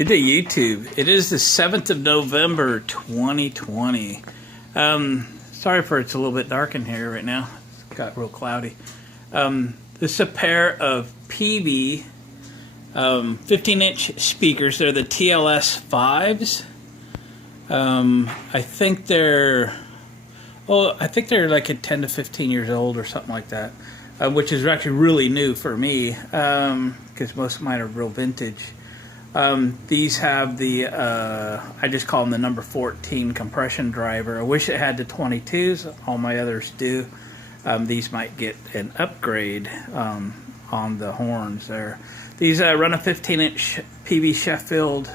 Good day, YouTube. It is the 7th of November, 2020. Sorry for it's a little bit dark in here right now. It's got real cloudy. This is a pair of Peavey 15-inch speakers. They're the TLS 5s. I think they're like a 10 to 15 years old or something like that, which is actually really new for me because most of mine are real vintage. These have the, I just call them the number 14 compression driver. I wish it had the 22s. All my others do. These might get an upgrade on the horns there. These run a 15-inch Peavey Sheffield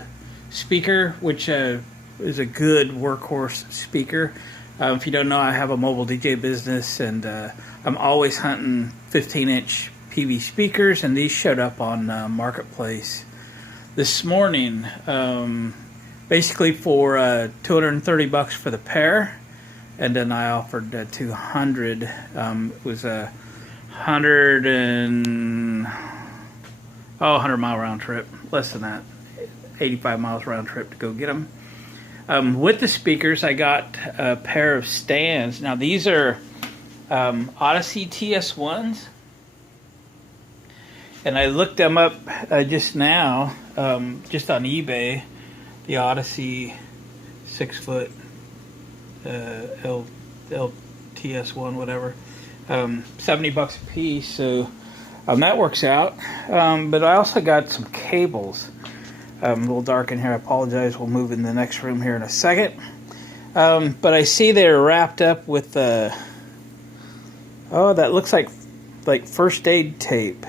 speaker, which is a good workhorse speaker. If you don't know, I have a mobile DJ business, and I'm always hunting 15-inch Peavey speakers, and these showed up on Marketplace this morning, basically for $230 for the pair, and then I offered $200. It was a 100 mile round trip, less than that, 85 miles round trip to go get them. With the speakers, I got a pair of stands. Now these are Odyssey TS1s. And I looked them up just now, just on eBay, the Odyssey 6-foot LTS1, whatever, $70 a piece, so that works out. But I also got some cables. A little dark in here, I apologize, we'll move in the next room here in a second. But I see they're wrapped up with, oh, that looks like first aid tape.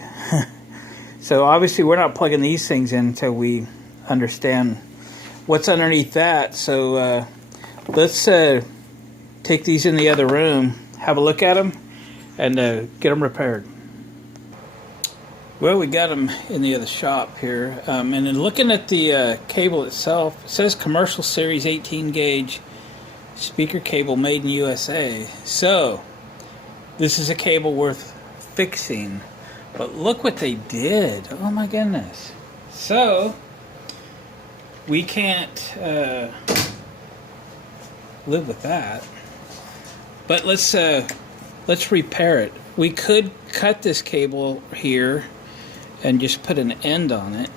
So obviously we're not plugging these things in until we understand what's underneath that. So let's take these in the other room, have a look at them, and get them repaired. Well, we got them in the other shop here. And then looking at the cable itself, it says commercial series 18 gauge speaker cable made in USA. So this is a cable worth fixing. But look what they did. Oh my goodness. So we can't live with that. But let's repair it. We could cut this cable here and just put an end on it.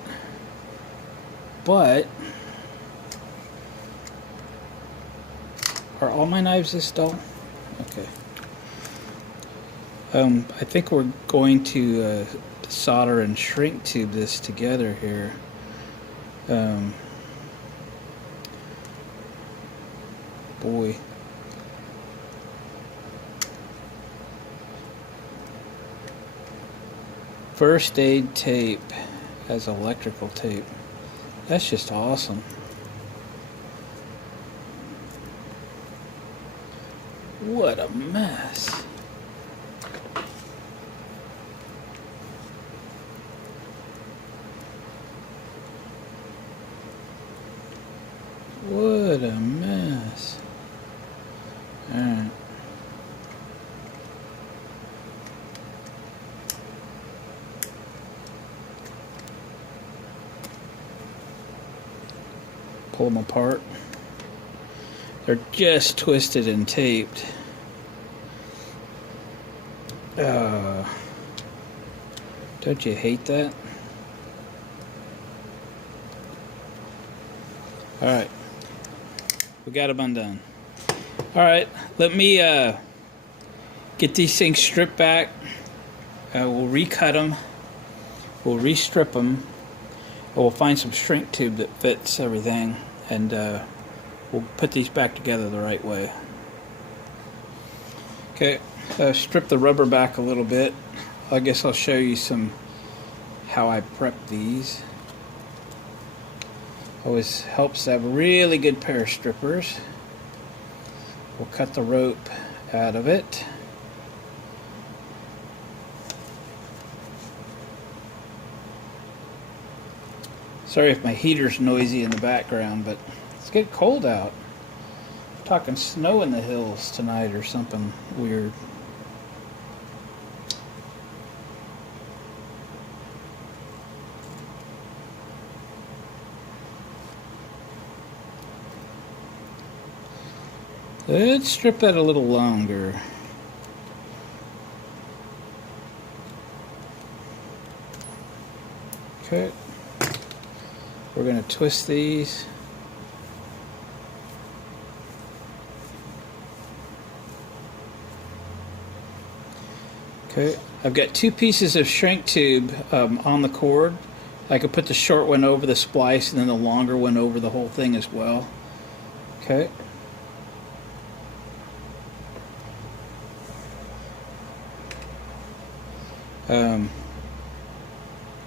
But are all my knives this dull? Okay. I think we're going to solder and shrink tube this together here. Boy. First aid tape as electrical tape. That's just awesome. What a mess. What a mess. Alright. Pull them apart. They're just twisted and taped. Don't you hate that? Alright. We got them undone. Alright, let me get these things stripped back. We'll recut them. We'll restrip them. We'll find some shrink tube that fits everything. And we'll put these back together the right way. Okay, strip the rubber back a little bit. I guess I'll show you how I prep these. Always helps to have a really good pair of strippers. We'll cut the rope out of it. Sorry if my heater's noisy in the background, but it's getting cold out. I'm talking snow in the hills tonight or something weird. Let's strip that a little longer. Okay. We're going to twist these. Okay, I've got 2 pieces of shrink tube on the cord. I could put the short one over the splice and then the longer one over the whole thing as well. Okay.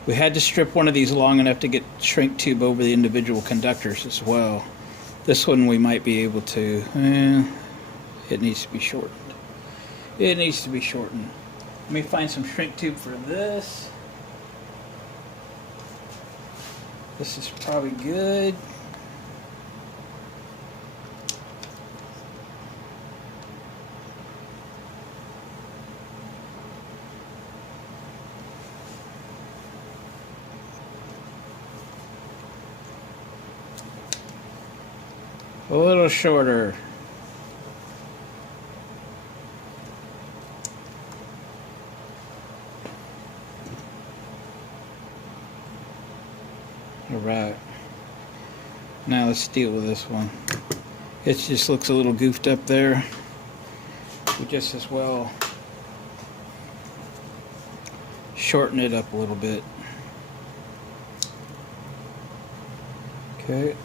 We had to strip one of these long enough to get shrink tube over the individual conductors as well. This one we might be able to, it needs to be shortened. It needs to be shortened. Let me find some shrink tube for this. This is probably good. A little shorter. Alright. Now let's deal with this one. It just looks a little goofed up there. We just as well shorten it up a little bit. Okay.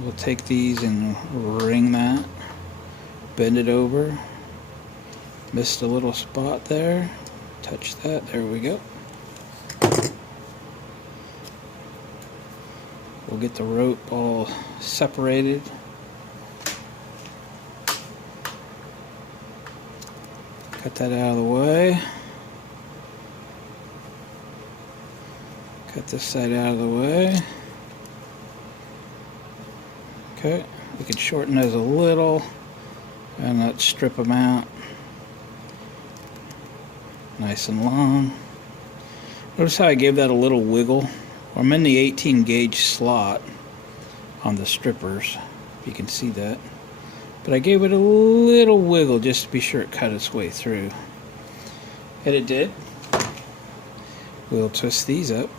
We'll take these and ring that, bend it over, missed a little spot there, touch that, there we go. We'll get the rope all separated. Cut that out of the way. Cut this side out of the way. Okay, we can shorten those a little and let's strip them out nice and long. Notice how I gave that a little wiggle. I'm in the 18 gauge slot on the strippers, if you can see that, but I gave it a little wiggle just to be sure it cut its way through, and it did. We'll twist these up,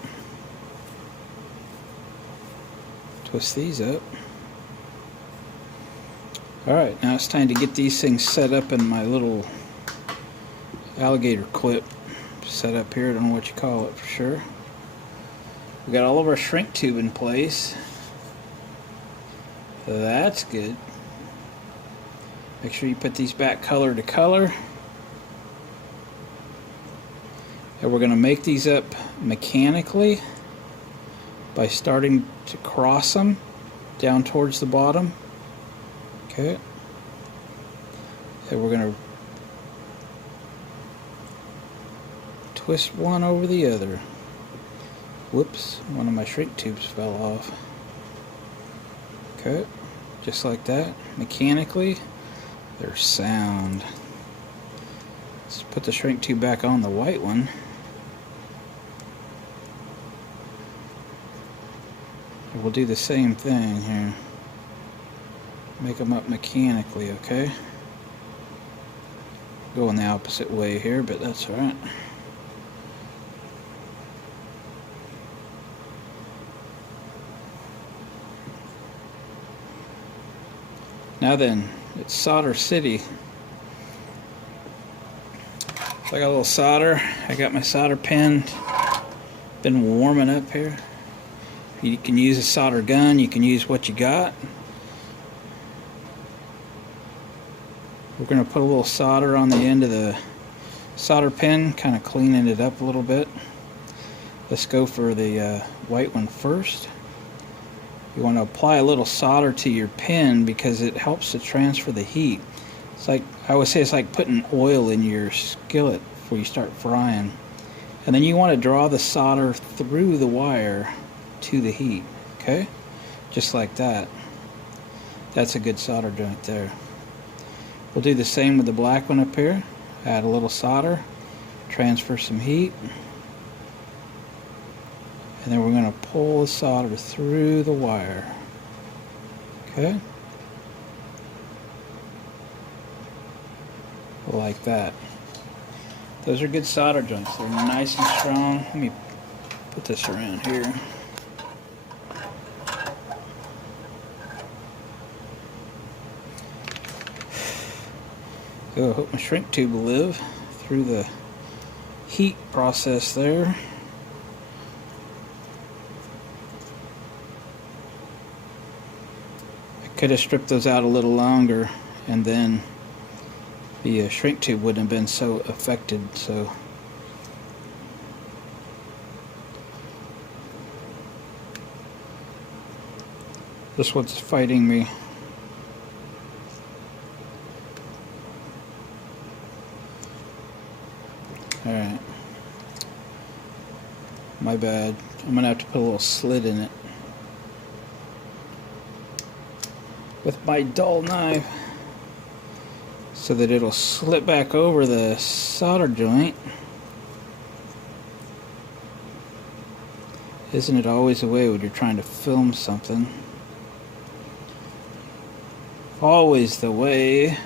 twist these up. Alright, now it's time to get these things set up in my little alligator clip set up here. I don't know what you call it for sure. We got all of our shrink tube in place. So that's good. Make sure you put these back color to color. And we're going to make these up mechanically by starting to cross them down towards the bottom. Okay, and we're going to twist one over the other. Whoops, one of my shrink tubes fell off. Okay, just like that. Mechanically, they're sound. Let's put the shrink tube back on the white one. And we'll do the same thing here. Make them up mechanically, okay? Going the opposite way here, but that's alright. Now then, it's Solder City. So I got a little solder. I got my solder pen. Been warming up here. You can use a solder gun. You can use what you got. We're going to put a little solder on the end of the solder pen, kind of cleaning it up a little bit. Let's go for the white one first. You want to apply a little solder to your pen because it helps to transfer the heat. It's like, I would say it's like putting oil in your skillet before you start frying. And then you want to draw the solder through the wire to the heat, okay? Just like that. That's a good solder joint there. We'll do the same with the black one up here. Add a little solder, transfer some heat, and then we're going to pull the solder through the wire. Okay? Like that. Those are good solder joints. They're nice and strong. Let me put this around here. Oh, I hope my shrink tube will live through the heat process there. I could have stripped those out a little longer, and then the shrink tube wouldn't have been so affected. So this one's fighting me. Alright, my bad. I'm gonna have to put a little slit in it with my dull knife so that it'll slip back over the solder joint. Isn't it always the way when you're trying to film something? Always the way.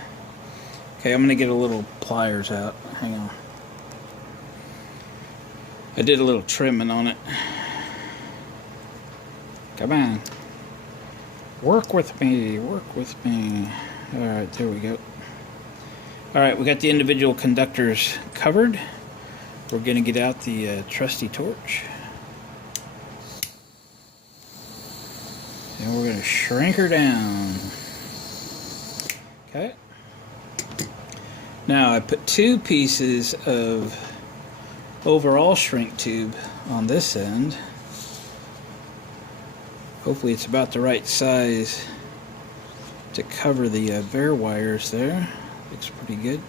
Okay, I'm gonna get a little pliers out. Hang on. I did a little trimming on it. Come on. Work with me, work with me. Alright, there we go. Alright, we got the individual conductors covered. We're going to get out the trusty torch. And we're going to shrink her down. Okay. Now I put 2 pieces of overall shrink tube on this end. Hopefully it's about the right size to cover the bare wires there. Looks pretty good.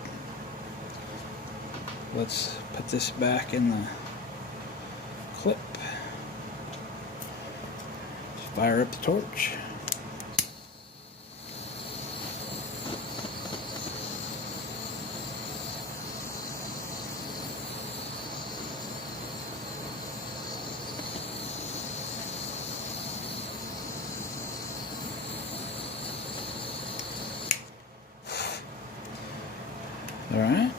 Let's put this back in the clip. Just fire up the torch. Alright,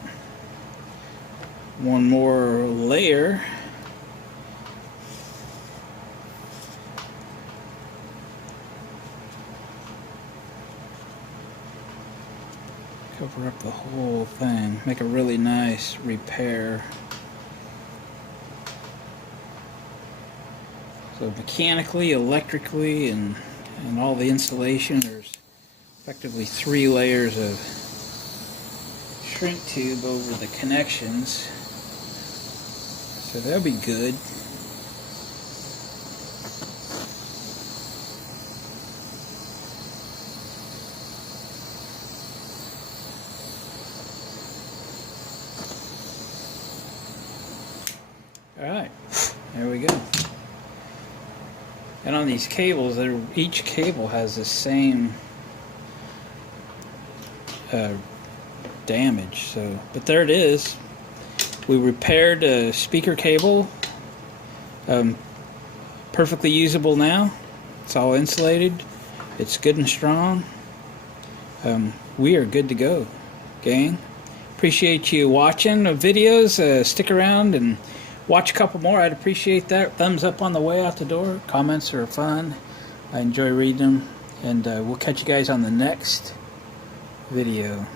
one more layer. Cover up the whole thing, make a really nice repair. So mechanically, electrically, and all the insulation, there's effectively 3 layers of shrink tube over the connections, so that'll be good. Alright, there we go. And on these cables, each cable has the same damage, so, but there it is. We repaired a speaker cable, perfectly usable now. It's all insulated, it's good and strong. We are good to go, gang. Appreciate you watching the videos. Stick around and watch a couple more. I'd appreciate that. Thumbs up on the way out the door. Comments are fun. I enjoy reading them, and we'll catch you guys on the next video.